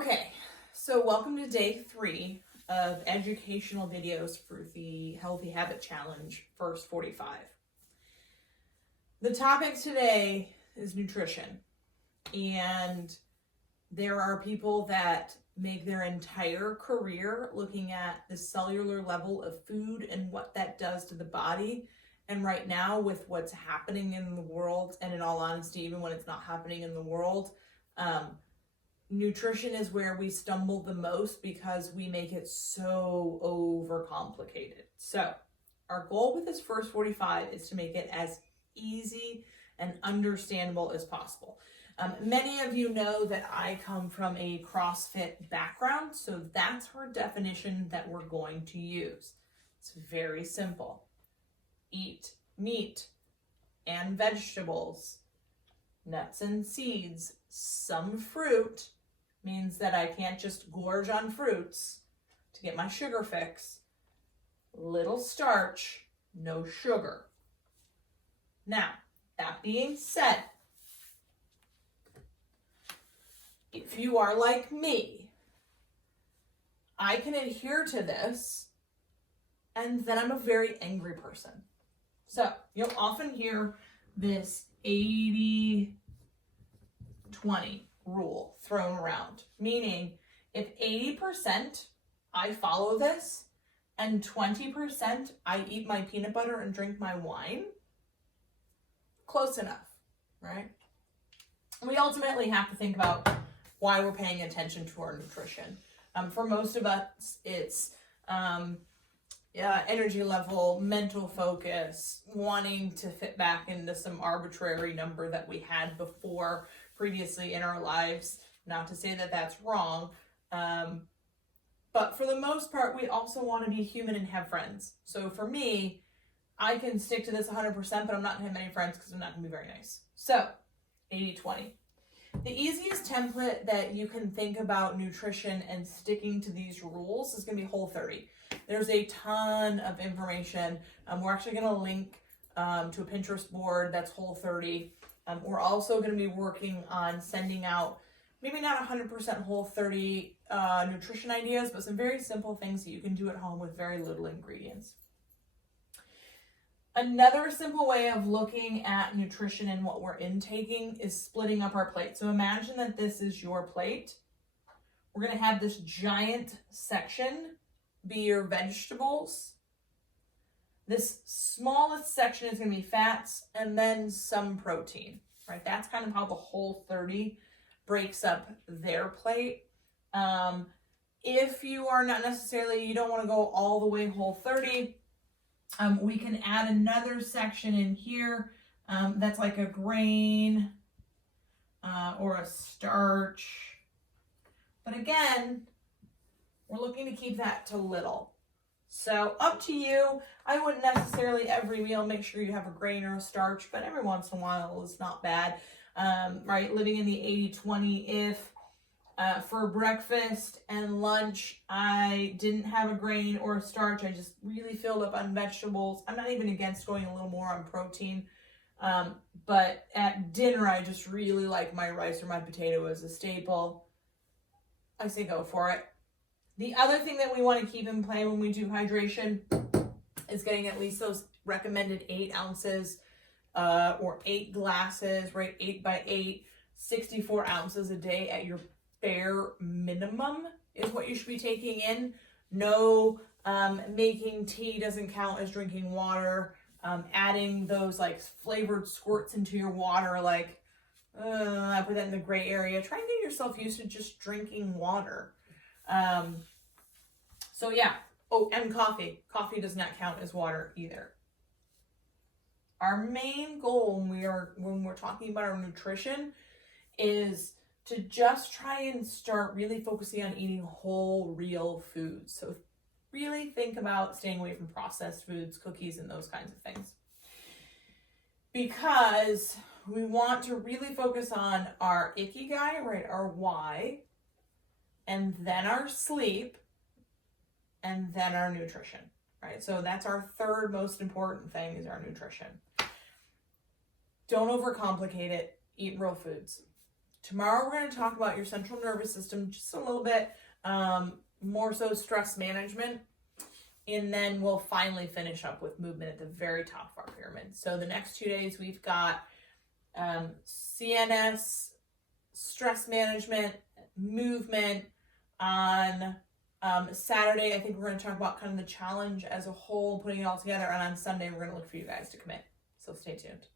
Okay, so welcome to day 3 of educational videos for the Healthy Habit Challenge First 45. The topic today is nutrition, and there are people that make their entire career looking at the cellular level of food and what that does to the body. And right now, with what's happening in the world, and in all honesty, even when it's not happening in the world, nutrition is where we stumble the most because we make it so overcomplicated. So our goal with this first 45 is to make it as easy and understandable as possible. Many of you know that I come from a CrossFit background, so that's our definition that we're going to use. It's very simple. Eat meat and vegetables, nuts and seeds, some fruit. Means that I can't just gorge on fruits to get my sugar fix. Little starch, no sugar. Now, that being said, if you are like me, I can adhere to this, and then I'm a very angry person. So you'll often hear this 80-20 rule thrown around, meaning if 80% I follow this and 20% I eat my peanut butter and drink my wine, close enough, right? We ultimately have to think about why we're paying attention to our nutrition. For most of us, it's energy level, mental focus, wanting to fit back into some arbitrary number that we had before previously in our lives. Not to say that that's wrong, but for the most part, we also want to be human and have friends. So for me, I can stick to this 100%, but I'm not going to have many friends because I'm not going to be very nice. So 80-20. The easiest template that you can think about nutrition and sticking to these rules is going to be Whole30. There's a ton of information. We're actually going to link to a Pinterest board that's Whole30. We're also going to be working on sending out maybe not 100% Whole30 nutrition ideas, but some very simple things that you can do at home with very little ingredients. Another simple way of looking at nutrition and what we're intaking is splitting up our plate. So imagine that this is your plate. We're going to have this giant section be your vegetables. This smallest section is going to be fats and then some protein, right? That's kind of how the Whole30 breaks up their plate. If you are not necessarily, you don't want to go all the way Whole30, we can add another section in here that's like a grain or a starch. But again, we're looking to keep that to little. So up to you. I wouldn't necessarily every meal make sure you have a grain or a starch, but every once in a while is not bad, right? Living in the 80-20, if for breakfast and lunch I didn't have a grain or a starch, I just really filled up on vegetables. I'm not even against going a little more on protein, but at dinner I just really like my rice or my potato as a staple. I say go for it. The other thing that we want to keep in play when we do hydration is getting at least those recommended 8 ounces or 8 glasses, right? 8 by 8, 64 ounces a day at your bare minimum is what you should be taking in. No, making tea doesn't count as drinking water. Adding those like flavored squirts into your water, like I put that in the gray area. Try and get yourself used to just drinking water. So yeah. Oh, and coffee. Coffee does not count as water either. Our main goal when we're talking about our nutrition is to just try and start really focusing on eating whole, real foods. So really think about staying away from processed foods, cookies, and those kinds of things. Because we want to really focus on our ikigai, right, our why, and then our sleep, and then our nutrition, right? So that's our third most important thing is our nutrition. Don't overcomplicate it. Eat real foods. Tomorrow we're going to talk about your central nervous system just a little bit, more so stress management. And then we'll finally finish up with movement at the very top of our pyramid. So the next 2 days we've got CNS, stress management, movement. On Saturday, I think we're going to talk about kind of the challenge as a whole, putting it all together. And on Sunday, we're going to look for you guys to commit. So stay tuned.